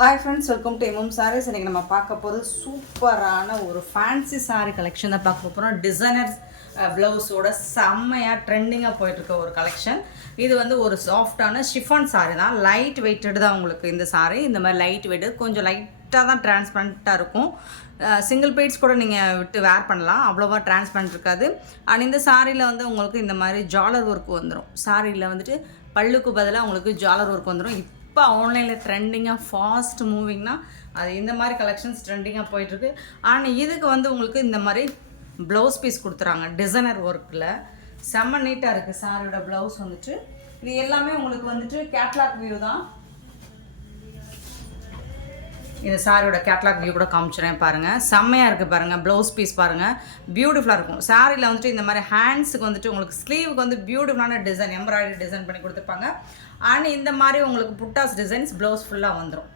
Hi friends, welcome to MM sarees. இன்றைக்கி நம்ம பார்க்க போகிறது சூப்பரான ஒரு ஃபேன்சி சாரீ கலெக்ஷன் தான் பார்க்க போகிறோம். டிசைனர் ப்ளவுஸோட செம்மையாக ட்ரெண்டிங்காக போயிட்டுருக்க ஒரு கலெக்ஷன். இது வந்து ஒரு சாஃப்டான ஷிஃபான் சாரீ தான். லைட் வெயிட்டட் தான் உங்களுக்கு இந்த சாரீ. இந்த மாதிரி லைட் வெயிட்டட், கொஞ்சம் லைட்டாக தான் டிரான்ஸ்பரண்ட்டாக இருக்கும். சிங்கிள் பீட்ஸ் கூட நீங்கள் விட்டு வேர் பண்ணலாம், அவ்வளோவா டிரான்ஸ்பரண்ட் இருக்காது. அண்ட் இந்த சாரியில் வந்து உங்களுக்கு இந்த மாதிரி ஜாலர் ஒர்க் வந்துடும். சாரியில் வந்துட்டு பல்லுக்கு பதிலாக உங்களுக்கு ஜாலர் ஒர்க் வந்துடும். இப்போ ஆன்லைனில் ட்ரெண்டிங்காக ஃபாஸ்ட் மூவிங்னா அது இந்த மாதிரி கலெக்ஷன்ஸ் ட்ரெண்டிங்காக போயிட்டுருக்கு. ஆனால் இதுக்கு வந்து உங்களுக்கு இந்த மாதிரி ப்ளவுஸ் பீஸ் கொடுத்துறாங்க டிசைனர் ஒர்க்கில். செம்ம நீட்டாக இருக்குது சாரியோட ப்ளவுஸ் வந்துட்டு. இது எல்லாமே உங்களுக்கு வந்துட்டு கேட்லாக் வியூ தான். இந்த சாரியோட கேட்லாக் வியூ கூட காமிச்சிடறேன் பாருங்கள். செம்மையாக இருக்குது பாருங்கள். ப்ளவுஸ் பீஸ் பாருங்கள், பியூட்டிஃபுல்லாக இருக்கும். சாரியில் வந்துட்டு இந்த மாதிரி ஹேண்ட்ஸுக்கு வந்துட்டு உங்களுக்கு ஸ்லீவுக்கு வந்து பியூட்டிஃபுல்லான டிசைன், எம்ப்ராய்டரி டிசைன் பண்ணி கொடுத்துருப்பாங்க. அண்ட் இந்த மாதிரி உங்களுக்கு புட்டாஸ் டிசைன்ஸ் ப்ளவுஸ் ஃபுல்லாக வந்துடும்.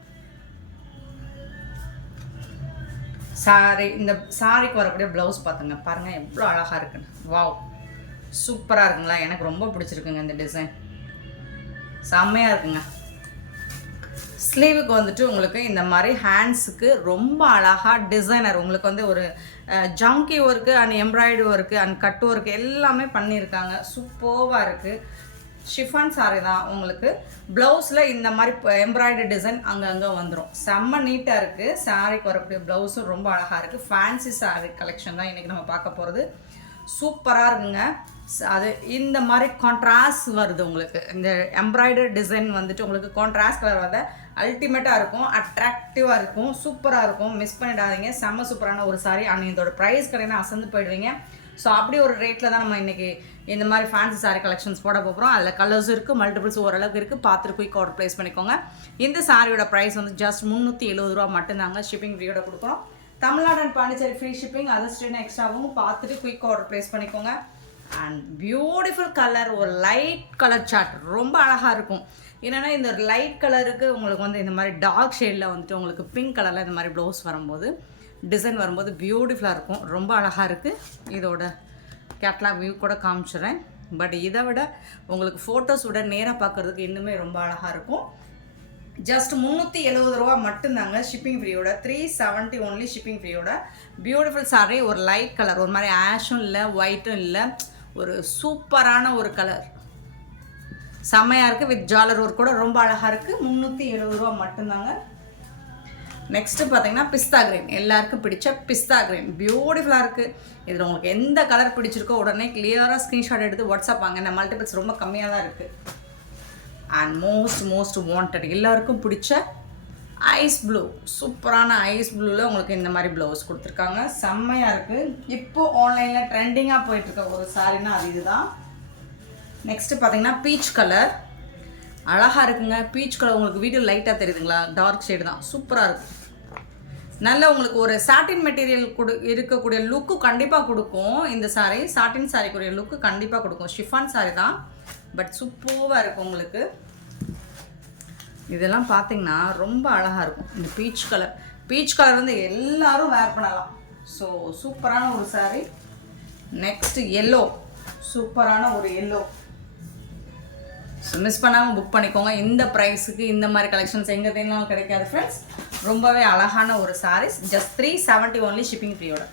சாரி, இந்த சாரிக்கு வரக்கூடிய ப்ளவுஸ் பார்த்துங்க பாருங்கள், எவ்வளோ அழகாக இருக்குன்னு. வாவ், சூப்பராக இருக்குங்களா? எனக்கு ரொம்ப பிடிச்சிருக்குங்க இந்த டிசைன், செம்மையாக இருக்குங்க. ஸ்லீவுக்கு வந்துட்டு உங்களுக்கு இந்த மாதிரி ஹேண்ட்ஸுக்கு ரொம்ப அழகாக டிசைனர் உங்களுக்கு வந்து ஒரு Zengi work and embroidery work and cut work எல்லாமே பண்ணியிருக்காங்க. சூப்பராக இருக்குது. ஷிஃபான் சாரி தான். உங்களுக்கு ப்ளவுஸில் இந்த மாதிரி எம்ப்ராய்டரி டிசைன் அங்கங்கே வந்துடும். செம்ம நீட்டாக இருக்குது. சாரிக்கு வரக்கூடிய ப்ளவுஸும் ரொம்ப அழகாக இருக்குது. ஃபேன்சி சாரி கலெக்ஷன் தான் இன்றைக்கி நம்ம பார்க்க போகிறது. சூப்பராக இருக்குங்க. அது இந்த மாதிரி கான்ட்ராஸ்ட் வருது உங்களுக்கு. இந்த எம்ப்ராய்டரி டிசைன் வந்துட்டு உங்களுக்கு கான்ட்ராஸ்ட் கலர் வரத அல்டிமேட்டாக இருக்கும், அட்ராக்டிவாக இருக்கும், சூப்பராக இருக்கும். மிஸ் பண்ணிடாதீங்க. செம்ம சூப்பரான ஒரு சாரி. ஆனால் இதோட ப்ரைஸ் கிடையாது, அசந்து போயிடுவீங்க. ஸோ அப்படி ஒரு ரேட்டில் தான் நம்ம இன்றைக்கி இந்த மாதிரி ஃபேன்சி சாரி கலெக்ஷன்ஸ் போட போகிறோம். அதில் கலர்ஸ் இருக்குது, மல்டிபிள்ஸ் ஓரளவுக்கு இருக்குது. பார்த்துட்டு குயிக் ஆர்டர் ப்ளேஸ் பண்ணிக்கோங்க. இந்த சாரியோட ப்ரைஸ் வந்து ஜஸ்ட் 370 ரூபா மட்டும்தாங்க. ஷிப்பிங் ஃப்ரீயோட கொடுக்குறோம். Tamil Nadu and Pondicherry free shipping. Other state எக்ஸ்ட்ராவும். பார்த்துட்டு குயிக் ஆர்டர் ப்ளேஸ் பண்ணிக்கோங்க. அண்ட் பியூட்டிஃபுல் கலர், ஒரு லைட் கலர் சார்ட் ரொம்ப அழகாக இருக்கும். என்னென்னா இந்த லைட் கலருக்கு உங்களுக்கு வந்து இந்த மாதிரி டார்க் ஷேடில் வந்துட்டு உங்களுக்கு பிங்க் கலரில் இந்த மாதிரி ப்ளவுஸ் வரும்போது, டிசைன் வரும்போது பியூட்டிஃபுல்லாக இருக்கும். ரொம்ப அழகாக இருக்குது. இதோட கேட்லாக் வியூ கூட காமிச்சிடுறேன். பட் இதை விட உங்களுக்கு ஃபோட்டோஸ் விட நேராக பார்க்குறதுக்கு இன்னுமே ரொம்ப அழகாக இருக்கும். ஜஸ்ட் 370 ரூபா மட்டும்தாங்க ஷிப்பிங் ஃப்ரீயோட. 370 ஒன்லி ஷிப்பிங் ஃப்ரீயோட. பியூட்டிஃபுல் சாரி, ஒரு லைட் கலர், ஒரு மாதிரி ஆஷும் இல்லை ஒயிட்டும் இல்லை, ஒரு சூப்பரான ஒரு கலர், செம்மையாக இருக்குது. வித் ஜாலர் ஒர்க் கூட ரொம்ப அழகாக இருக்குது. 370 ரூபா மட்டும்தாங்க. நெக்ஸ்ட்டு பார்த்தீங்கன்னா பிஸ்தா கிரீன். எல்லாருக்கும் பிடிச்ச பிஸ்தா கிரீன் பியூட்டிஃபுல்லாக இருக்குது. இதில் உங்களுக்கு எந்த கலர் பிடிச்சிருக்கோ உடனே கிளியராக ஸ்க்ரீன்ஷாட் எடுத்து வாட்ஸ்அப் வாங்க. இந்த மல்டிபிள்ஸ் ரொம்ப கம்மியாக தான் இருக்குது. அண்ட் மோஸ்ட் வாண்டட், எல்லாருக்கும் பிடிச்ச ஐஸ் ப்ளூ. சூப்பரான ஐஸ் ப்ளூவில் உங்களுக்கு இந்த மாதிரி ப்ளவுஸ் கொடுத்துருக்காங்க. செம்மையாக இருக்குது. இப்போது ஆன்லைனில் ட்ரெண்டிங்காக போயிட்டுருக்க ஒரு சாரின்னா அது இதுதான். நெக்ஸ்ட்டு பார்த்தீங்கன்னா பீச் கலர். அழகாக இருக்குங்க. பீச் கலர் உங்களுக்கு வீடியோ லைட்டாக தெரியுதுங்களா? டார்க் ஷேடு தான். சூப்பராக இருக்கும். நல்ல உங்களுக்கு ஒரு சாட்டின் மெட்டீரியல் இருக்கக்கூடிய லுக்கு கண்டிப்பாக கொடுக்கும் இந்த சாரீ. சாட்டின் சாரிக்குரிய லுக்கு கண்டிப்பாக கொடுக்கும். ஷிஃபான் சாரி தான், பட் சூப்பராக இருக்கும் உங்களுக்கு. இதெல்லாம் பார்த்தீங்கன்னா ரொம்ப அழகாக இருக்கும். இந்த பீச் கலர் வந்து எல்லாரும் வேர் பண்ணலாம். ஸோ சூப்பரான ஒரு சாரீ. Next yellow. சூப்பரான ஒரு எல்லோ. ஸோ மிஸ் பண்ணாமல் புக் பண்ணிக்கோங்க. இந்த ப்ரைஸுக்கு இந்த மாதிரி கலெக்ஷன்ஸ் எங்கே தேடினாலும் கிடைக்காது ஃப்ரெண்ட்ஸ். ரொம்பவே அழகான ஒரு சாரீஸ். ஜஸ்ட் 370 ஒன்லி ஷிப்பிங் ஃப்ரீயோட.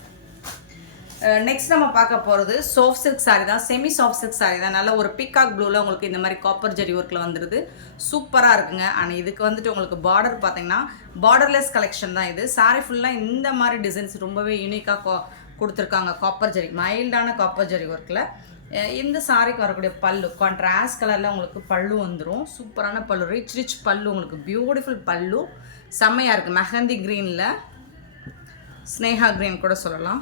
நெக்ஸ்ட் நம்ம பார்க்க போகிறது சாஃப்ட் சில்க் சாரீ தான். செமி சாஃப்ட் சில்க் சாரீ தான். நல்ல ஒரு பீகாக் ப்ளூவில் உங்களுக்கு இந்த மாதிரி காப்பர் ஜெரி ஒர்க்கில் வந்துடுது. சூப்பராக இருக்குங்க. ஆனால் இதுக்கு வந்துட்டு உங்களுக்கு பார்டர் பார்த்தீங்கன்னா பார்டர்லெஸ் கலெக்ஷன் தான் இது. சாரீ ஃபுல்லாக இந்த மாதிரி டிசைன்ஸ் ரொம்பவே யூனிக்காக கொடுத்துருக்காங்க. காப்பர் ஜெரி, மைல்டான காப்பர் ஜெரி ஒர்க்கில். இந்த சாரிக்கு வரக்கூடிய பல்லு கான்ட்ராஸ்ட் கலரில் உங்களுக்கு பல்லு வந்துடும். சூப்பரான பல்லு, ரிச் பல்லு உங்களுக்கு. பியூட்டிஃபுல் பல்லு, செம்மையாக இருக்குது. மெஹந்தி க்ரீனில், ஸ்னேஹா க்ரீன் கூட சொல்லலாம்.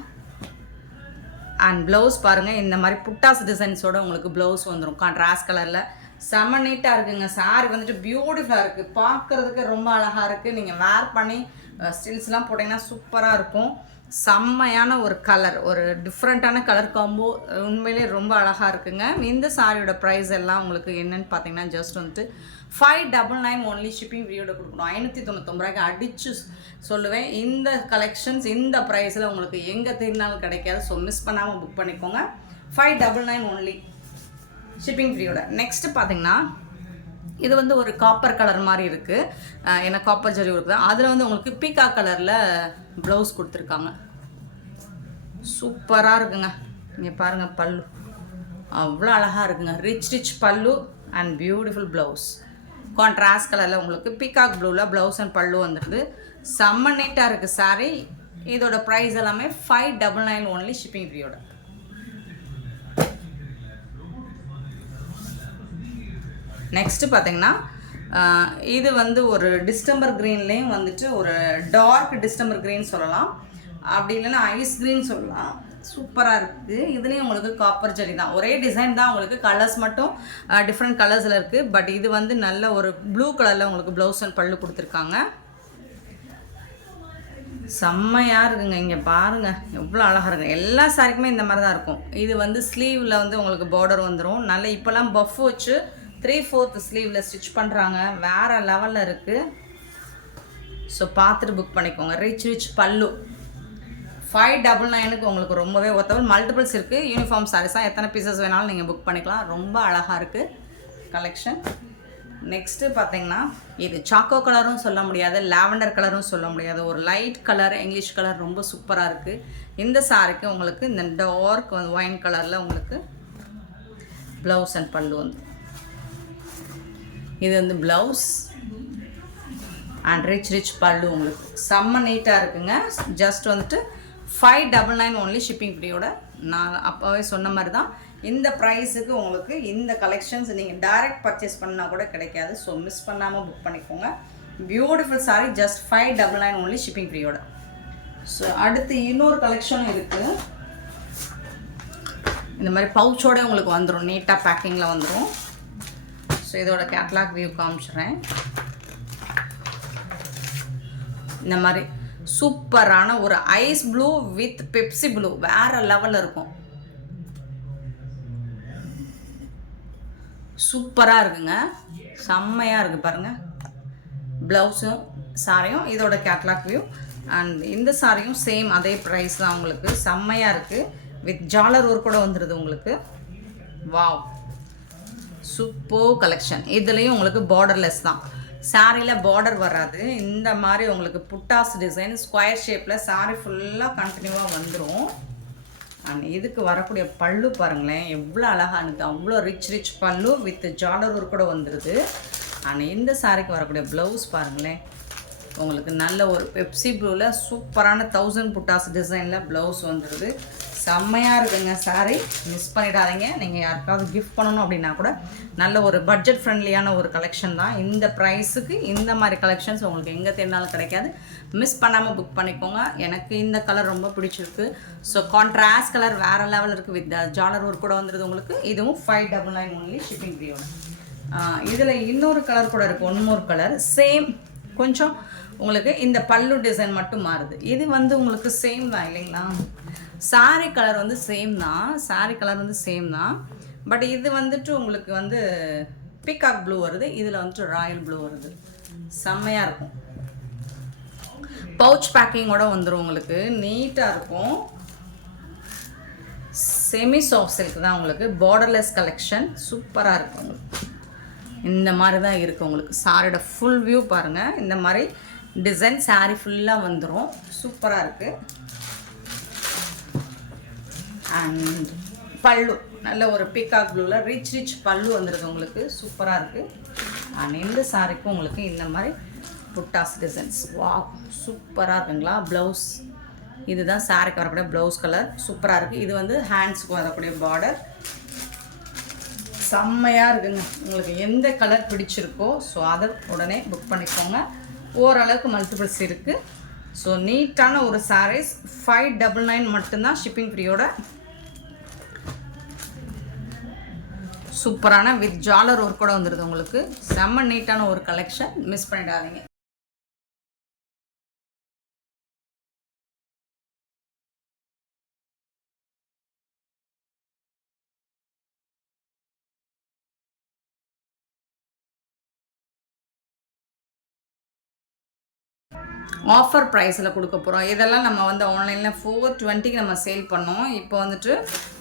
அண்ட் ப்ளவுஸ் பாருங்கள், இந்த மாதிரி புட்டாஸ் டிசைன்ஸோடு உங்களுக்கு ப்ளவுஸ் வந்துடும் கான்ட்ராஸ்ட் கலரில். செம்ம நீட்டாக இருக்குங்க. சாரி வந்துட்டு பியூட்டிஃபுல்லாக இருக்குது. பார்க்குறதுக்கு ரொம்ப அழகாக இருக்குது. நீங்கள் வேர் பண்ணி ஸ்டில்ஸ்லாம் போட்டிங்கன்னா சூப்பராக இருக்கும். செம்மையான ஒரு கலர், ஒரு டிஃப்ரெண்ட்டான கலர் காம்போ. உண்மையிலே ரொம்ப அழகாக இருக்குங்க. இந்த சாரியோட ப்ரைஸ் எல்லாம் உங்களுக்கு என்னென்னு பார்த்தீங்கன்னா ஜஸ்ட் வந்துட்டு 599 ஒன்லி ஷிப்பிங் ஃப்ரீயோட கொடுக்கணும். 599 ரூபாய்க்கு அடித்து சொல்லுவேன். இந்த கலெக்ஷன்ஸ் இந்த ப்ரைஸில் உங்களுக்கு எங்கே தேடினாலும் கிடைக்காது. ஸோ மிஸ் பண்ணாமல் புக் பண்ணிக்கோங்க. 599 ஒன்லி ஷிப்பிங் ஃப்ரீயோட. நெக்ஸ்ட்டு பார்த்தீங்கன்னா இது வந்து ஒரு காப்பர் கலர் மாதிரி இருக்குது, ஏன்னா காப்பர் ஜரி ஒர்க் தான். அதில் வந்து உங்களுக்கு பீகாக் கலரில் ப்ளவுஸ் கொடுத்துருக்காங்க. சூப்பராக இருக்குங்க. இங்கே பாருங்கள், பல்லு அவ்வளோ அழகாக இருக்குங்க. ரிச் பல்லு அண்ட் பியூட்டிஃபுல் ப்ளவுஸ். கான்ட்ராஸ்ட் கலரில் உங்களுக்கு பீகாக் ப்ளூவில் ப்ளவுஸ் அண்ட் பல்லு வந்துடுது. செம்ம நீட்டாக இருக்குது சாரீ. இதோட ப்ரைஸ் எல்லாமே 599 ஒன்லி, ஷிப்பிங் ஃப்ரீயோட. நெக்ஸ்ட்டு பார்த்தீங்கன்னா இது வந்து ஒரு டிஸ்டம்பர் க்ரீன்லேயும் வந்துட்டு ஒரு டார்க் டிஸ்டம்பர் க்ரீன் சொல்லலாம், அப்படி இல்லைன்னா ஐஸ் க்ரீன் சொல்லலாம். சூப்பராக இருக்குது. இதுலேயும் உங்களுக்கு காப்பர் ஜரி தான், ஒரே டிசைன் தான், உங்களுக்கு கலர்ஸ் மட்டும் டிஃப்ரெண்ட் கலர்ஸில் இருக்குது. பட் இது வந்து நல்ல ஒரு ப்ளூ கலரில் உங்களுக்கு ப்ளவுஸ் அண்ட் பல்லு கொடுத்துருக்காங்க. செம்மையாக இருக்குங்க. இங்கே பாருங்கள் எவ்வளோ அழகாக இருக்குது. எல்லா சாரிக்குமே இந்த மாதிரி தான் இருக்கும். இது வந்து ஸ்லீவில் வந்து உங்களுக்கு பார்டர் வந்துடும். நல்ல இப்போல்லாம் பஃப் வச்சு 3/4 ஸ்லீவில் ஸ்டிச் பண்ணுறாங்க. வேறு லெவலில் இருக்குது. ஸோ பார்த்துட்டு புக் பண்ணிக்கோங்க. ரிச் பல்லு 599க்கு உங்களுக்கு ரொம்பவே ஒர்த்தபிள். மல்டிபிள்ஸ் இருக்குது. யூனிஃபார்ம் சாரீஸாக எத்தனை பீசஸ் வேணாலும் நீங்கள் புக் பண்ணிக்கலாம். ரொம்ப அழகாக இருக்குது கலெக்ஷன். நெக்ஸ்ட்டு பார்த்தீங்கன்னா இது சாக்கோ கலரும் சொல்ல முடியாது, லாவெண்டர் கலரும் சொல்ல முடியாது, ஒரு லைட் கலர், இங்கிலீஷ் கலர், ரொம்ப சூப்பராக இருக்குது. இந்த சாரிக்கு உங்களுக்கு இந்த டார்க் ஒயின் கலரில் உங்களுக்கு ப்ளவுஸ் அண்ட் பல்லு வந்து, இது வந்து ப்ளவுஸ் அண்ட் ரிச் பல்லு உங்களுக்கு செம்ம நீட்டாக இருக்குங்க. ஜஸ்ட் வந்துட்டு 599 ஒன்லி, ஷிப்பிங் ஃப்ரீயோட. நான் அப்போவே சொன்ன மாதிரி தான், இந்த ப்ரைஸுக்கு உங்களுக்கு இந்த கலெக்ஷன்ஸ் நீங்கள் டைரக்ட் பர்ச்சேஸ் பண்ணால் கூட கிடைக்காது. ஸோ மிஸ் பண்ணாமல் புக் பண்ணிக்கோங்க. Beautiful sari, just 599 only, shipping ஃப்ரீயோட. ஸோ அடுத்து இன்னொரு கலெக்ஷனும் இருக்குது. இந்த மாதிரி பவுச்சோட உங்களுக்கு வந்துடும், நீட்டாக பேக்கிங்கில் வந்துடும். ஸோ இதோட கேட்லாக் வியூ காமிச்சிடுறேன். இந்த மாதிரி சூப்பரான ஒரு ice blue with Pepsi blue, வேறு லெவலில் இருக்கும். சூப்பராக இருக்குங்க, செம்மையாக இருக்குது பாருங்கள். ப்ளவுஸும் சாரியும் இதோட கேட்லாக் வியூ. அண்ட் இந்த சாரியும் சேம் அதே ப்ரைஸ் தான் உங்களுக்கு. செம்மையாக இருக்குது. வித் ஜாலர் ஒர்க் கூட வந்துடுது உங்களுக்கு. Wow, super collection. இதுலேயும் உங்களுக்கு பார்டர்லெஸ் தான், சாரியில் பார்டர் வராது. இந்த மாதிரி உங்களுக்கு புட்டாஸ் டிசைன் ஸ்கொயர் ஷேப்பில் சாரி ஃபுல்லாக கண்டினியூவாக வந்துடும். அண்ட் இதுக்கு வரக்கூடிய பல்லு பாருங்களேன் எவ்வளோ அழகானது, அவ்வளோ ரிச் பல்லு வித் ஜாலர் ஒர்க் கூட வந்துடுது. அண்ட் இந்த சாரிக்கு வரக்கூடிய ப்ளவுஸ் பாருங்களேன், உங்களுக்கு நல்ல ஒரு பெப்சி ப்ளூவில் சூப்பரான 1000 புட்டாஸ் டிசைனில் ப்ளவுஸ் வந்துடுது. செம்மையாக இருக்குங்க சாரி, மிஸ் பண்ணிடாதீங்க. நீங்கள் யாருக்காவது கிஃப்ட் பண்ணணும் அப்படின்னா கூட நல்ல ஒரு பட்ஜெட் ஃப்ரெண்ட்லியான ஒரு கலெக்ஷன் தான். இந்த ப்ரைஸுக்கு இந்த மாதிரி கலெக்ஷன்ஸ் உங்களுக்கு எங்கே தேடினாலும் கிடைக்காது. மிஸ் பண்ணாமல் புக் பண்ணிக்கோங்க. எனக்கு இந்த கலர் ரொம்ப பிடிச்சிருக்கு. ஸோ கான்ட்ராஸ்ட் கலர் வேறு லெவல் இருக்குது, வித் ஜாலர் ஒர்க் கூட வந்துடுது உங்களுக்கு. இதுவும் 599 ஒன்லி, ஷிப்பிங் ஃப்ரீயோட. இதில் இன்னொரு கலர் கூட இருக்குது, ஒன் மோர் கலர். சேம் கொஞ்சம் உங்களுக்கு இந்த பல்லு டிசைன் மட்டும் மாறுது. இது வந்து உங்களுக்கு சேம் தான் இல்லைங்களா? சாரி கலர் வந்து சேம் தான், சாரி கலர் வந்து சேம் தான். பட் இது வந்துட்டு உங்களுக்கு வந்து பீகாக் ப்ளூ வருது, இதில் வந்துட்டு ராயல் ப்ளூ வருது. செம்மையாக இருக்கும். பவுச் பேக்கிங்கோட வந்துடும் உங்களுக்கு, நீட்டாக இருக்கும். செமி சாஃப்ட் சில்க் தான் உங்களுக்கு. பார்டர்லெஸ் கலெக்ஷன் சூப்பராக இருக்கும் உங்களுக்கு. இந்த மாதிரி தான் இருக்குது உங்களுக்கு. சாரியோட ஃபுல் வியூ பாருங்கள். இந்த மாதிரி டிசைன் சாரி ஃபுல்லாக வந்துடும். சூப்பராக இருக்குது. அண்ட் பல்லு நல்ல ஒரு பீகாக் ப்ளூவில் ரிச் பல்லு வந்துடுது உங்களுக்கு. சூப்பராக இருக்குது. அண்ட் இந்த சாரிக்கும் உங்களுக்கு இந்த மாதிரி புட்டாஸ் டிசைன்ஸ். வா, சூப்பராக இருக்குங்களா? ப்ளவுஸ் இதுதான் சாரிக்கு வரக்கூடிய ப்ளவுஸ் கலர். சூப்பராக இருக்குது. இது வந்து ஹேண்ட்ஸுக்கு வரக்கூடிய பார்டர். செம்மையாக இருக்குங்க. உங்களுக்கு எந்த கலர் பிடிச்சிருக்கோ ஸோ அதை உடனே புக் பண்ணிக்கோங்க. ஓரளவுக்கு மல்டிபிள்ஸ் இருக்குது. ஸோ நீட்டான ஒரு சாரீஸ் 599 மட்டும்தான், ஷிப்பிங் ஃப்ரீயோட. சூப்பரான வித் ஜாலர் ஒர்க் கூட வந்துடுது உங்களுக்கு. செம்ம நீட்டான ஒரு கலெக்ஷன், மிஸ் பண்ணிடாதீங்க. ஆஃபர் ப்ரைஸில் கொடுக்க போகிறோம். இதெல்லாம் நம்ம வந்து ஆன்லைனில் 420க்கு நம்ம சேல் பண்ணோம். இப்போ வந்துட்டு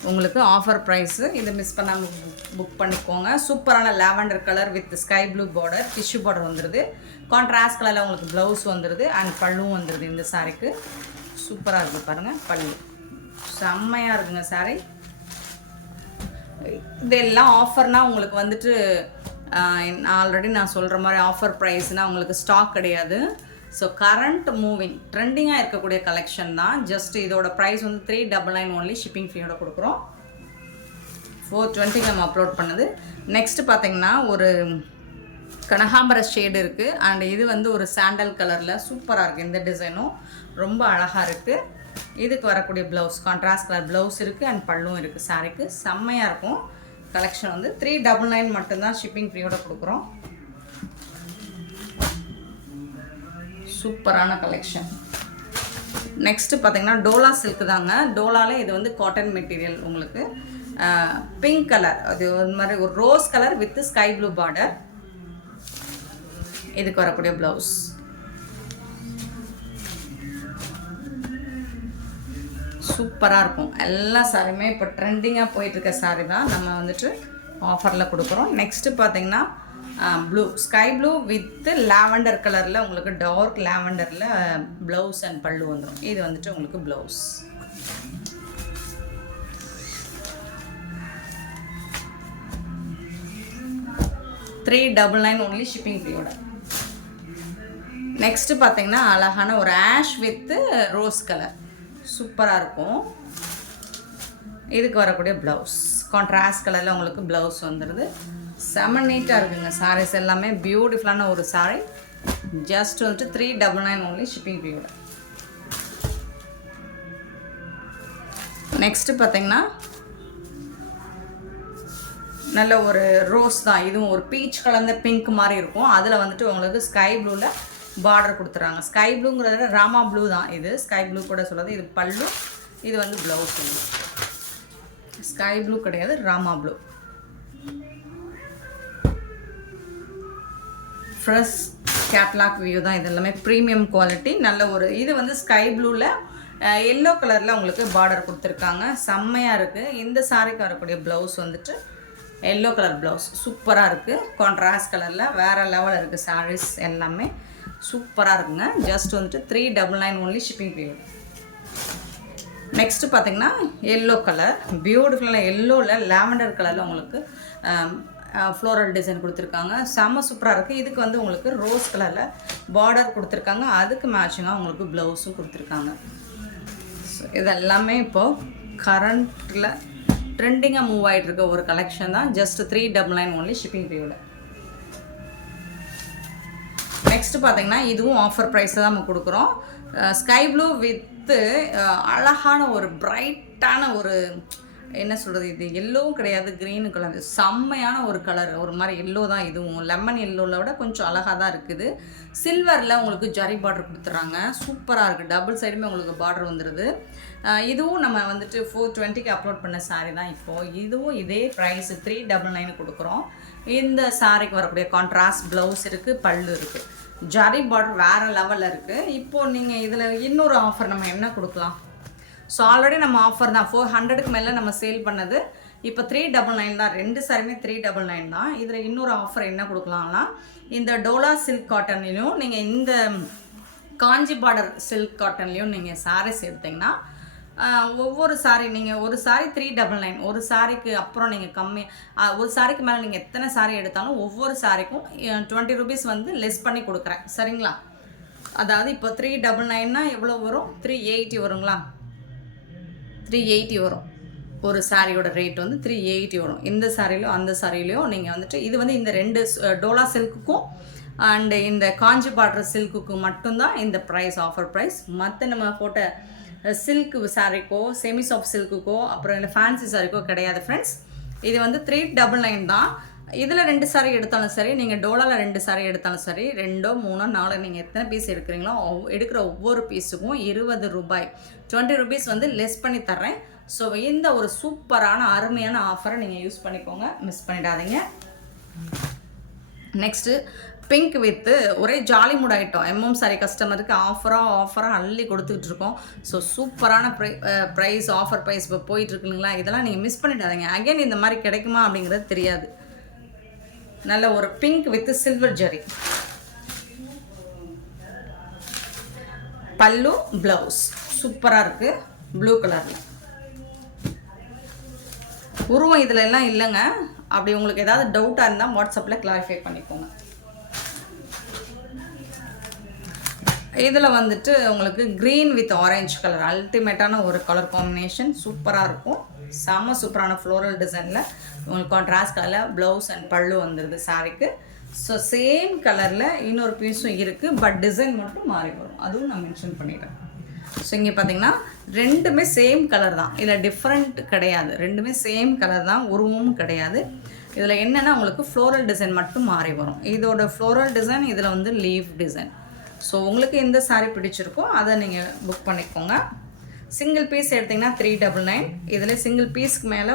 உங்களுக்கு ஆஃபர் ப்ரைஸு, இதை மிஸ் பண்ணாமல் புக் பண்ணிக்கோங்க. சூப்பரான lavender colour with sky blue border, tissue border வந்துடுது. கான்ட்ராஸ்ட் கலரில் உங்களுக்கு ப்ளவுஸ் வந்துடுது அண்ட் பல்லுவும் வந்துடுது. இந்த சாரீக்கு சூப்பராக இருக்குது பாருங்கள், பல்லு செம்மையாக இருக்குங்க சாரீ. இதெல்லாம் ஆஃபர்னால் உங்களுக்கு வந்துட்டு ஆல்ரெடி நான் சொல்கிற மாதிரி ஆஃபர் ப்ரைஸ்னால் உங்களுக்கு ஸ்டாக் கிடையாது. ஸோ கரண்ட் மூவிங் ட்ரெண்டிங்காக இருக்கக்கூடிய கலெக்ஷன் தான். ஜஸ்ட் இதோட ப்ரைஸ் வந்து 399 ஒன்லி, ஷிப்பிங் ஃப்ரீயோட கொடுக்குறோம். 420 நம்ம அப்லோட் பண்ணுது. நெக்ஸ்ட்டு பார்த்தீங்கன்னா ஒரு கனகாம்பர ஷேடு இருக்குது அண்ட் இது வந்து ஒரு சாண்டல் கலரில் சூப்பராக இருக்குது. இந்த டிசைனும் ரொம்ப அழகாக இருக்குது. இதுக்கு வரக்கூடிய ப்ளவுஸ் கான்ட்ராஸ்ட் கலர் ப்ளவுஸ் இருக்குது அண்ட் பல்லும் இருக்குது. சாரீக்கு செம்மையாக இருக்கும். கலெக்ஷன் வந்து 399 மட்டும்தான், ஷிப்பிங் ஃப்ரீயோட கொடுக்குறோம். சூப்பரான கலெக்ஷன். நெக்ஸ்ட்டு பார்த்தீங்கன்னா டோலா சில்க் தாங்க. டோலாவில் இது வந்து காட்டன் மெட்டீரியல். உங்களுக்கு பிங்க் கலர், அது ஒரு மாதிரி ஒரு rose colour with sky blue border. இதுக்கு வரக்கூடிய ப்ளவுஸ் சூப்பராக இருக்கும். எல்லா சாரியுமே இப்போ ட்ரெண்டிங்காக போயிட்டுருக்க சாரி தான் நம்ம வந்துட்டு ஆஃபரில் கொடுக்குறோம். நெக்ஸ்ட்டு பார்த்தீங்கன்னா blue, sky blue with lavender கலரில் உங்களுக்கு டார்க் லாவெண்டரில் ப்ளவுஸ் அண்ட் பல்லு வந்துடும். இது வந்துட்டு உங்களுக்கு ப்ளவுஸ். $399 ஒன்லி, ஷிப்பிங் ஃப்ரீயோட. நெக்ஸ்ட்டு பார்த்தீங்கன்னா அழகான ஒரு ஆஷ் வித் ரோஸ் கலர் சூப்பராக இருக்கும். இதுக்கு வரக்கூடிய ப்ளவுஸ் கான்ட்ராஸ்ட் கலரில் உங்களுக்கு ப்ளவுஸ் வந்துடுது. செம நீட்டாக இருக்குங்க. சாரீஸ் எல்லாமே பியூட்டிஃபுல்லான ஒரு சாரீ. ஜஸ்ட் வந்துட்டு 399 ஒன்லி, ஷிப்பிங் ஃப்ரீயோட. நெக்ஸ்ட்டு பார்த்தீங்கன்னா நல்ல ஒரு ரோஸ் தான். இதுவும் ஒரு பீச் கலந்த பிங்க் மாதிரி இருக்கும். அதில் வந்துட்டு உங்களுக்கு ஸ்கை ப்ளூவில் பார்டர் கொடுத்துறாங்க. ஸ்கை ப்ளூங்கிறத ராமா ப்ளூ தான். இது ஸ்கை ப்ளூ கூட சொல்லாது. இது பல்லு, இது வந்து ப்ளவுஸ். ஸ்கை ப்ளூ கிடையாது, Rama blue. Fresh catalogue view தான். இது எல்லாமே ப்ரீமியம் குவாலிட்டி. நல்ல ஒரு இது வந்து ஸ்கை ப்ளூவில் எல்லோ கலரில் உங்களுக்கு பார்டர் கொடுத்துருக்காங்க. செம்மையாக இருக்குது. இந்த சாரிக்கு வரக்கூடிய ப்ளவுஸ் வந்துட்டு எல்லோ கலர் ப்ளவுஸ் சூப்பராக இருக்குது. கான்ட்ராஸ்ட் கலரில் வேறு லெவலில் இருக்குது. சாரீஸ் எல்லாமே சூப்பராக இருக்குங்க. ஜஸ்ட் வந்துட்டு 399 ஒன்லி, ஷிப்பிங் பீரியட். நெக்ஸ்ட்டு பார்த்தீங்கன்னா எல்லோ கலர், பியூட்டிஃபுல்லான எல்லோவில் லாவெண்டர் கலரில் உங்களுக்கு ஃப்ளோரல் டிசைன் கொடுத்துருக்காங்க. செம்ம சூப்பராக இருக்குது. இதுக்கு வந்து உங்களுக்கு ரோஸ் கலரில் பார்டர் கொடுத்துருக்காங்க. அதுக்கு மேட்சிங்காக உங்களுக்கு ப்ளவுஸும் கொடுத்துருக்காங்க. ஸோ இதெல்லாமே இப்போது கரண்ட்டில் ட்ரெண்டிங்காக மூவ் ஆகிட்டு இருக்க ஒரு கலெக்ஷன் தான். Just 399 only, shipping period. Next பார்த்தீங்கன்னா இதுவும் ஆஃபர் ப்ரைஸை தான் நம்ம கொடுக்குறோம். ஸ்கை ப்ளூ வித்து அழகான ஒரு பிரைட்டான ஒரு என்ன சொல்கிறது, இது எல்லோவும் கிடையாது, க்ரீனு கலர், செம்மையான ஒரு கலர். ஒரு மாதிரி எல்லோ தான். இதுவும் லெமன் எல்லோவில் விட கொஞ்சம் அழகாக தான் இருக்குது. சில்வரில் உங்களுக்கு ஜரி பார்டர் கொடுத்துட்றாங்க. சூப்பராக இருக்குது. டபுள் சைடுமே உங்களுக்கு பார்டர் வந்துடுது. இதுவும் நம்ம வந்துட்டு 420க்கு அப்லோட் பண்ண சாரீ தான். இப்போது இதுவும் இதே ப்ரைஸ் 399 கொடுக்குறோம். இந்த சாரிக்கு வரக்கூடிய கான்ட்ராஸ்ட் ப்ளவுஸ் இருக்குது, பல்லு இருக்குது, ஜரி பார்டர் வேறு லெவலில் இருக்குது. இப்போது நீங்கள் இதில் இன்னொரு ஆஃபர் நம்ம என்ன கொடுக்கலாம்? ஸோ ஆல்ரெடி நம்ம ஆஃபர் தான் 400க்கு மேலே நம்ம சேல் பண்ணது. இப்போ 399 தான். 2 சாரியுமே 399 தான். இதில் இன்னொரு ஆஃபர் என்ன கொடுக்கலாம்னா, இந்த டோலா சில்க் காட்டன்லேயும் நீங்கள் இந்த காஞ்சி பார்டர் சில்க் காட்டன்லேயும் நீங்கள் சாரீஸ் எடுத்திங்கன்னா ஒவ்வொரு சாரீ நீங்கள் ஒரு சாரீ 399, ஒரு சாரிக்கு அப்புறம் நீங்கள் கம்மி ஒரு சாரிக்கு மேலே நீங்கள் எத்தனை சாரீ எடுத்தாலும் ஒவ்வொரு சாரிக்கும் 20 rupees வந்து லெஸ் பண்ணி கொடுக்குறேன். சரிங்களா? அதாவது இப்போ 399னா எவ்வளோ வரும்? 380 வருங்களா? 380 வரும். ஒரு சாரியோட ரேட் வந்து 380 வரும். இந்த சாரிலையும் அந்த சாரிலையும் நீங்கள் வந்துட்டு இது வந்து இந்த 2 டோலா சில்க்குக்கும் அண்டு இந்த காஞ்சி பார்டர் சில்க்குக்கும் மட்டும்தான் இந்த ப்ரைஸ், ஆஃபர் ப்ரைஸ். மற்ற நம்ம போட்ட சில்க்கு சாரிக்கோ செமி சாஃப்ட் சில்க்குக்கோ அப்புறம் இல்லை ஃபேன்சி சாரிக்கோ கிடையாது ஃப்ரெண்ட்ஸ். இது வந்து 399 தான். இதில் 2 சாரி எடுத்தாலும் சரி, நீங்கள் டோலாவில் 2 சாரி எடுத்தாலும் சரி, 2, 3, 4 நீங்கள் எத்தனை பீஸ் எடுக்கிறீங்களோ எடுக்கிற ஒவ்வொரு பீஸுக்கும் 20 ரூபாய் 20 rupees வந்து லெஸ் பண்ணி தர்றேன். ஸோ இந்த ஒரு சூப்பரான அருமையான ஆஃபரை நீங்கள் யூஸ் பண்ணிக்கோங்க, மிஸ் பண்ணிடாதீங்க. நெக்ஸ்ட்டு பிங்க் வித்து ஒரே ஜாலி மூட் ஆகிட்டோம். எம்எம் சாரி கஸ்டமருக்கு ஆஃபராக அள்ளி கொடுத்துக்கிட்டு இருக்கோம். ஸோ சூப்பரான ப்ரைஸ் ஆஃபர் ப்ரைஸ் இப்போ போயிட்டுருக்குங்களா, இதெல்லாம் நீங்கள் மிஸ் பண்ணிடாதீங்க. அகைன் இந்த மாதிரி கிடைக்குமா அப்படிங்கிறது தெரியாது. நல்ல ஒரு பிங்க் வித் சில்வர் ஜரி, பல்லு ப்ளவுஸ் சூப்பராக இருக்குது ப்ளூ கலரில். உருவம் இதில் எல்லாம் இல்லைங்க. அப்படி உங்களுக்கு ஏதாவது டவுட்டாக இருந்தால் வாட்ஸ்அப்பில் கிளாரிஃபை பண்ணிக்கோங்க. இதில் வந்துட்டு உங்களுக்கு க்ரீன் வித் ஆரஞ்சு கலர் அல்டிமேட்டான ஒரு கலர் காம்பினேஷன் சூப்பராக இருக்கும். செம்ம சூப்பரான ஃப்ளோரல் டிசைனில் உங்களுக்கு கான்ட்ராஸ்ட் கலரில் ப்ளவுஸ் அண்ட் பல்லு வந்துடுது சாரிக்கு. ஸோ சேம் கலரில் இன்னொரு பீஸும் இருக்குது, பட் டிசைன் மட்டும் மாறி வரும். அதுவும் நான் மென்ஷன் பண்ணிடுறேன். ஸோ இங்கே பார்த்தீங்கன்னா ரெண்டுமே சேம் கலர் தான், இதில் டிஃப்ரெண்ட் கிடையாது. ரெண்டுமே சேம் கலர் தான், உருவமும் கிடையாது. இதில் என்னென்னா உங்களுக்கு ஃப்ளோரல் டிசைன் மட்டும் மாறி வரும். இதோட ஃப்ளோரல் டிசைன், இதில் வந்து லீஃப் டிசைன். ஸோ உங்களுக்கு எந்த சாரீ பிடிச்சிருக்கோ அதை நீங்கள் புக் பண்ணிக்கோங்க. சிங்கிள் பீஸ் எடுத்திங்கன்னா 399. இதில் சிங்கிள் பீஸ்க்கு மேலே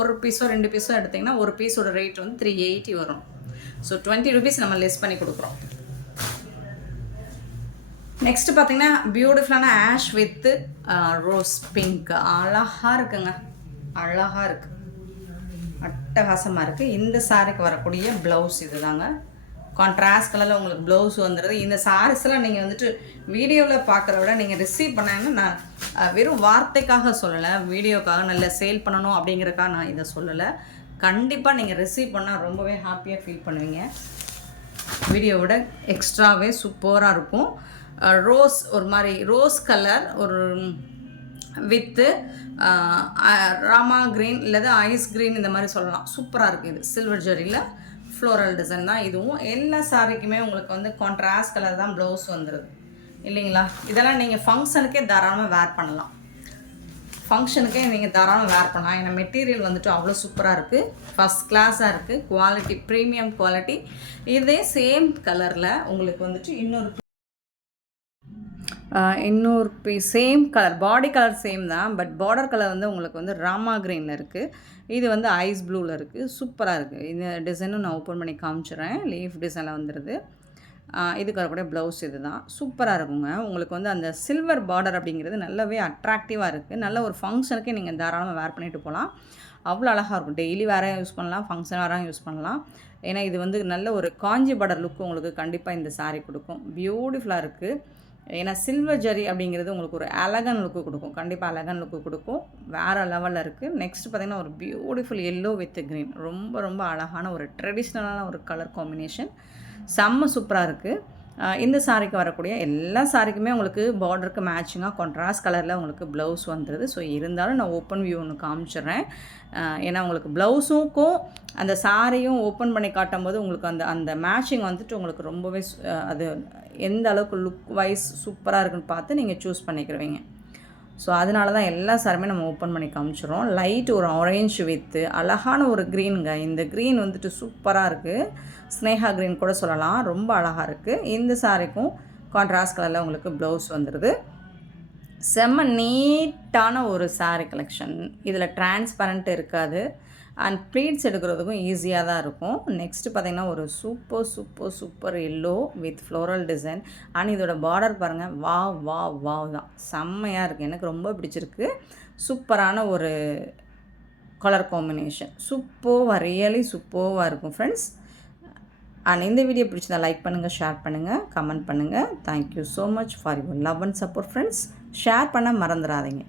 ஒரு பீஸோ 2 பீஸோ எடுத்திங்கன்னா ஒரு பீஸோட ரேட் வந்து 380 வரும். ஸோ 20 rupees நம்ம லெஸ் பண்ணி கொடுக்குறோம். நெக்ஸ்ட்டு பார்த்தீங்கன்னா பியூட்டிஃபுல்லான ஆஷ் வித்து ரோஸ் பிங்க். அழகாக இருக்குங்க, அழகாக இருக்குது, அட்டகாசமாக இருக்குது. இந்த சாரிக்கு வரக்கூடிய ப்ளவுஸ் இது தாங்க. கான்ட்ராஸ்ட் கலரில் உங்களுக்கு ப்ளவுஸ் வந்துடுது. இந்த சாரீஸ்லாம் நீங்கள் வந்துட்டு வீடியோவில் பார்க்குற விட நீங்கள் ரிசீவ் பண்ணாங்கன்னா, நான் வெறும் வார்த்தைக்காக சொல்லலை, வீடியோக்காக நல்ல சேல் பண்ணணும் அப்படிங்கிறக்காக நான் இதை சொல்லலை. கண்டிப்பாக நீங்கள் ரிசீவ் பண்ணால் ரொம்பவே ஹாப்பியாக ஃபீல் பண்ணுவீங்க. வீடியோவோட எக்ஸ்ட்ராவே சூப்பராக இருக்கும். ரோஸ் ஒரு மாதிரி ரோஸ் கலர் ஒரு வித்து ராமா க்ரீன் இல்லது ஐஸ் க்ரீன் இந்த மாதிரி சொல்லலாம். சூப்பராக இருக்குது. இது சில்வர் ஜரியில் ஃப்ளோரல் டிசைன் தான். இதுவும் எல்லா சாரிக்குமே உங்களுக்கு வந்து கான்ட்ராஸ்ட் கலர் தான் ப்ளவுஸ் வந்துடுது இல்லைங்களா. இதெல்லாம் நீங்கள் ஃபங்க்ஷனுக்கே தாராளமாக வேர் பண்ணலாம். ஃபங்க்ஷனுக்கே நீங்கள் தாராளமாக வேர் பண்ணலாம். ஏன்னா மெட்டீரியல் வந்துட்டு அவ்வளோ சூப்பராக இருக்குது, ஃபஸ்ட் கிளாஸாக இருக்குது, குவாலிட்டி ப்ரீமியம் குவாலிட்டி. இதே சேம் கலரில் உங்களுக்கு வந்துட்டு இன்னொரு piece same colour, body colour same தான், பட் பார்டர் கலர் வந்து உங்களுக்கு வந்து ராமா க்ரீனில் இருக்குது. இது வந்து ஐஸ் ப்ளூவில் இருக்குது. சூப்பராக இருக்குது. இந்த டிசைனும் நான் ஓப்பன் பண்ணி காமிச்சிடுறேன். லீஃப் டிசைனில் வந்துடுது. இதுக்கு வரக்கூடிய ப்ளவுஸ் இது தான். சூப்பராக இருக்குங்க. உங்களுக்கு வந்து அந்த சில்வர் பார்டர் அப்படிங்கிறது நல்லாவே அட்ராக்டிவாக இருக்குது. நல்ல ஒரு ஃபங்க்ஷனுக்கே நீங்கள் தாராளமாக வேர் பண்ணிட்டு போகலாம். அவ்வளோ அழகாக இருக்கும். டெய்லி வேறையாக யூஸ் பண்ணலாம், ஃபங்க்ஷன் வேறாக யூஸ் பண்ணலாம். ஏன்னா இது வந்து நல்ல ஒரு காஞ்சி பார்டர் லுக்கு உங்களுக்கு கண்டிப்பாக இந்த சாரீ கொடுக்கும். பியூட்டிஃபுல்லாக இருக்குது. ஏன்னா சில்வர் ஜரி அப்படிங்கிறது உங்களுக்கு ஒரு அழகன் லுக்கு கொடுக்கும். கண்டிப்பாக அழகன் லுக்கு கொடுக்கும். வேறு லெவலில் இருக்குது. நெக்ஸ்ட் பார்த்திங்கன்னா ஒரு பியூட்டிஃபுல் எல்லோ வித் க்ரீன். ரொம்ப ரொம்ப அழகான ஒரு ட்ரெடிஷ்னலான ஒரு கலர் காம்பினேஷன். செம்ம சூப்பராக இருக்குது. இந்த சாரிக்கு வரக்கூடிய எல்லா சாரிக்குமே உங்களுக்கு பார்டருக்கு மேட்சிங்காக கான்ட்ராஸ்ட் கலரில் உங்களுக்கு ப்ளவுஸ் வந்துடுது. ஸோ இருந்தாலும் நான் ஓப்பன் வியூ ஒன்று காமிச்சிடுறேன். ஏன்னா உங்களுக்கு ப்ளவுஸுக்கும் அந்த சாரியும் ஓப்பன் பண்ணி காட்டும்போது உங்களுக்கு அந்த மேட்சிங் வந்துட்டு உங்களுக்கு ரொம்பவே அது எந்த அளவுக்கு லுக் வைஸ் சூப்பராக இருக்குன்னு பார்த்து நீங்கள் சூஸ் பண்ணிக்கிறவீங்க. ஸோ அதனால தான் எல்லா சாரியுமே நம்ம ஓப்பன் பண்ணி காமிச்சிடுறோம். லைட் ஒரு ஆரஞ்சு வித்து அழகான ஒரு க்ரீனுங்க. இந்த க்ரீன் வந்துட்டு சூப்பராக இருக்குது. ஸ்னேகா க்ரீன் கூட சொல்லலாம். ரொம்ப அழகாக இருக்குது. இந்த சாரிக்கும் கான்ட்ராஸ்ட் கலரில் உங்களுக்கு ப்ளவுஸ் வந்துடுது. செம்ம நீட்டான ஒரு சாரீ கலெக்ஷன். இதில் டிரான்ஸ்பரண்ட் இருக்காது அண்ட் ப்ளீட்ஸ் எடுக்கிறதுக்கும் ஈஸியாக தான் இருக்கும். நெக்ஸ்ட்டு பார்த்திங்கன்னா ஒரு super yellow with floral design. And இதோட பார்டர் பாருங்கள், வாவ் தான், செம்மையாக இருக்குது. எனக்கு ரொம்ப பிடிச்சிருக்கு. சூப்பரான ஒரு கலர் காம்பினேஷன். ரியலி சூப்பராக இருக்கும் ஃப்ரெண்ட்ஸ். அண்ட் இந்த வீடியோ பிடிச்சதா லைக் பண்ணுங்கள், ஷேர் பண்ணுங்கள், கமெண்ட் பண்ணுங்கள். Thank you so much for your love and support friends. Share பண்ண மறந்துடாதீங்க.